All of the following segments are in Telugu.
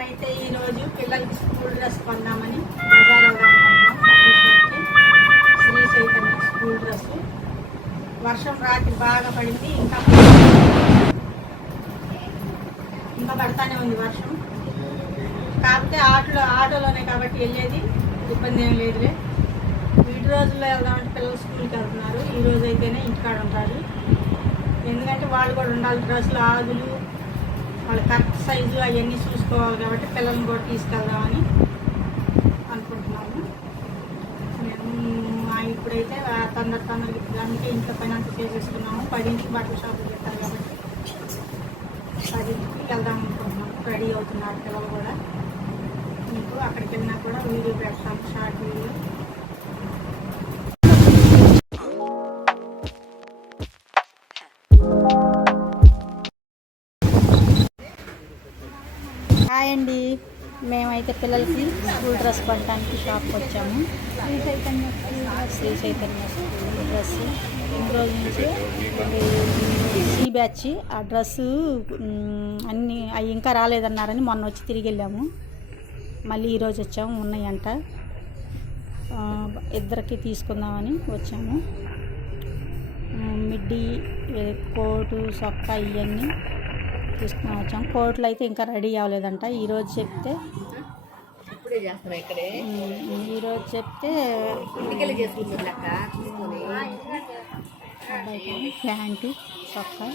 పిల్లలకి స్కూల్ డ్రెస్ కొందామని బజార్ అనుకుంటున్నాం శ్రీ చైతన్య స్కూల్ డ్రెస్. వర్షం రాత్రి బాగా పడింది ఇంకా ఇంకా పడతానే ఉంది వర్షం. కాకపోతే ఆటోలో ఆటోలోనే కాబట్టి వెళ్ళేది ఇబ్బంది ఏం లేదులే. వీటి రోజుల్లో వెళ్దామంటే పిల్లలు స్కూల్కి వెళ్తున్నారు. ఈ రోజు అయితేనే ఇంటికాడ ఉంటారు. ఎందుకంటే వాళ్ళు కూడా ఉండాలి డ్రెస్సులు ఆదులు వాళ్ళు కరెక్ట్ సైజు అవన్నీ చూసుకోవాలి కాబట్టి పిల్లల్ని కూడా తీసుకెళ్దామని అనుకుంటున్నాము. మేము మా ఇప్పుడైతే తొందర తొందర దానికి ఇంట్లో పైన అంతా చేసేసుకున్నాము. పదింటికి బట్టల షాపులు పెట్టాలి కాబట్టి పదింటికి వెళ్దాం అనుకుంటున్నాము. రెడీ అవుతున్నారు పిల్లలు కూడా. మీకు అక్కడికి వెళ్ళినా కూడా వీడియో పెడతాము షార్ట్ వీడియో హాయ్ అండి. మేమైతే పిల్లలకి స్కూల్ డ్రెస్ కొనడానికి షాప్కి వచ్చాము. Sri Chaitanya school dress. Sri Chaitanya school dress. ఇన్ని రోజుల నుంచి సి బ్యాచ్ ఆ డ్రెస్సు అన్నీ అన్ని అవి ఇంకా రాలేదన్నారని మొన్న వచ్చి తిరిగి వెళ్ళాము. మళ్ళీ ఈరోజు వచ్చాము ఉన్నాయంట. ఇద్దరికి తీసుకుందామని వచ్చాము. మిడ్డీ కోటు సొక్క ఇవన్నీ తీసుకుని వచ్చాం. కోట్లు అయితే ఇంకా రెడీ అవ్వలేదంట. ఈరోజు చెప్తే ఈరోజు చెప్తే ప్యాంటు చొక్కా.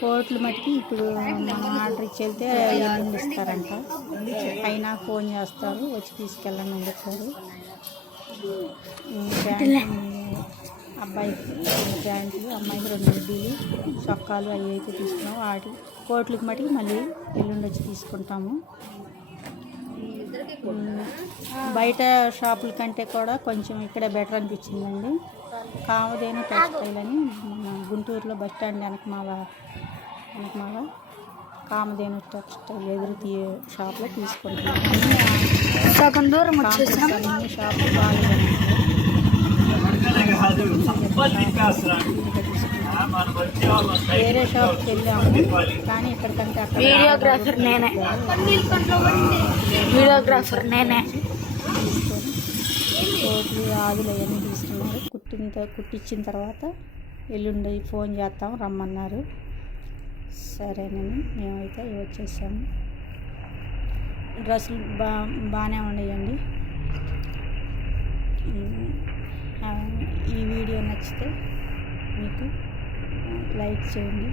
కోట్లు మటుకి ఇప్పుడు మనం ఆర్డర్ ఇచ్చి వెళ్తే ఎల్లుండి ఇస్తారంట. పైన ఫోన్ చేస్తారు వచ్చి తీసుకెళ్ళండి అని చెప్పారు. అబ్బాయికి ప్యాంట్లు అమ్మాయికి రెండు మిడ్డీలు చొక్కాలు అవి అయితే తీసుకున్నాం. వాటి కోట్లకి మటుకి మళ్ళీ ఎల్లుండి వచ్చి తీసుకుంటాము. బయట షాపుల కంటే కూడా కొంచెం ఇక్కడే బెటర్ అనిపించిందండి. కామధేను టెక్స్టైల్ అని మన గుంటూరులో బస్ స్టాండ్ వెనకమాల వెనకమాల కామధేను టెక్స్టైల్ ఎదురు తీ షాప్లో తీసుకుంటున్నాం. సగం దూరం అన్ని షాపులు బాగా వేరే షాప్కి వెళ్ళాము కానీ ఇక్కడికంటే అక్కడ వీడియోగ్రాఫర్ నేనే. వీడియోగ్రాఫర్ నేనే. కోట్లు ఆదులు అవన్నీ తీసుకున్నారు కుట్టిన కుట్టించిన తర్వాత ఎల్లుండి ఫోన్ చేస్తాం రమ్మన్నారు. సరేనని మేమైతే వచ్చేసాము. డ్రెస్సులు బా బాగానే ఉన్నాయండి ఉమ్, ఆ, ఈ వీడియో నచ్చితే మీకు లైక్ చేయండి.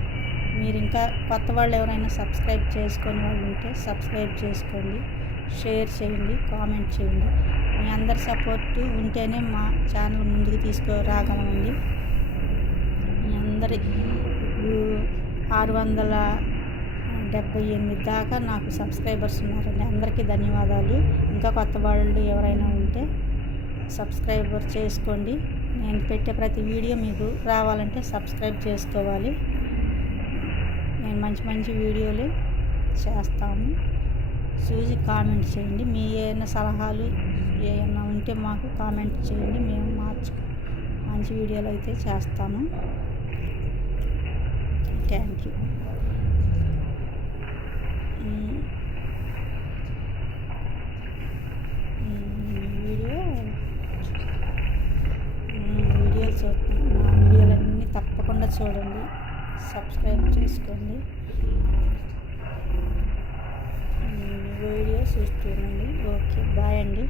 మీరు ఇంకా కొత్త వాళ్ళు ఎవరైనా సబ్స్క్రైబ్ చేసుకొని వాళ్ళు ఉంటే సబ్స్క్రైబ్ చేసుకోండి షేర్ చేయండి కామెంట్ చేయండి. మీ అందరి సపోర్ట్ ఉంటేనే మా ఛానల్ ముందుకు తీసుకురాగలమండి. మీ అందరి ఇప్పుడు ఆరు వందల డెబ్బై ఎనిమిది దాకా నాకు సబ్స్క్రైబర్స్ ఉన్నారండి. అందరికీ ధన్యవాదాలు. ఇంకా కొత్త వాళ్ళు ఎవరైనా ఉంటే సబ్స్క్రైబర్ చేసుకోండి. నేను పెట్టే ప్రతి వీడియో మీకు రావాలంటే సబ్స్క్రైబ్ చేసుకోవాలి. నేను మంచి మంచి వీడియోలు చేస్తాము చూసి కామెంట్ చేయండి. మీ ఏమైనా సలహాలు ఏమైనా ఉంటే మాకు కామెంట్ చేయండి. మేము మార్చు మంచి వీడియోలు అయితే చేస్తాము. థ్యాంక్ యూ ఈ- ఈ వీడియో ఈ వీడియోలు చూస్తాం మా వీడియోలన్నీ తప్పకుండా చూడండి. సబ్స్క్రైబ్ చేసుకోండి. వీడియో చూస్తుండండి ఓకే బాయ్ అండి.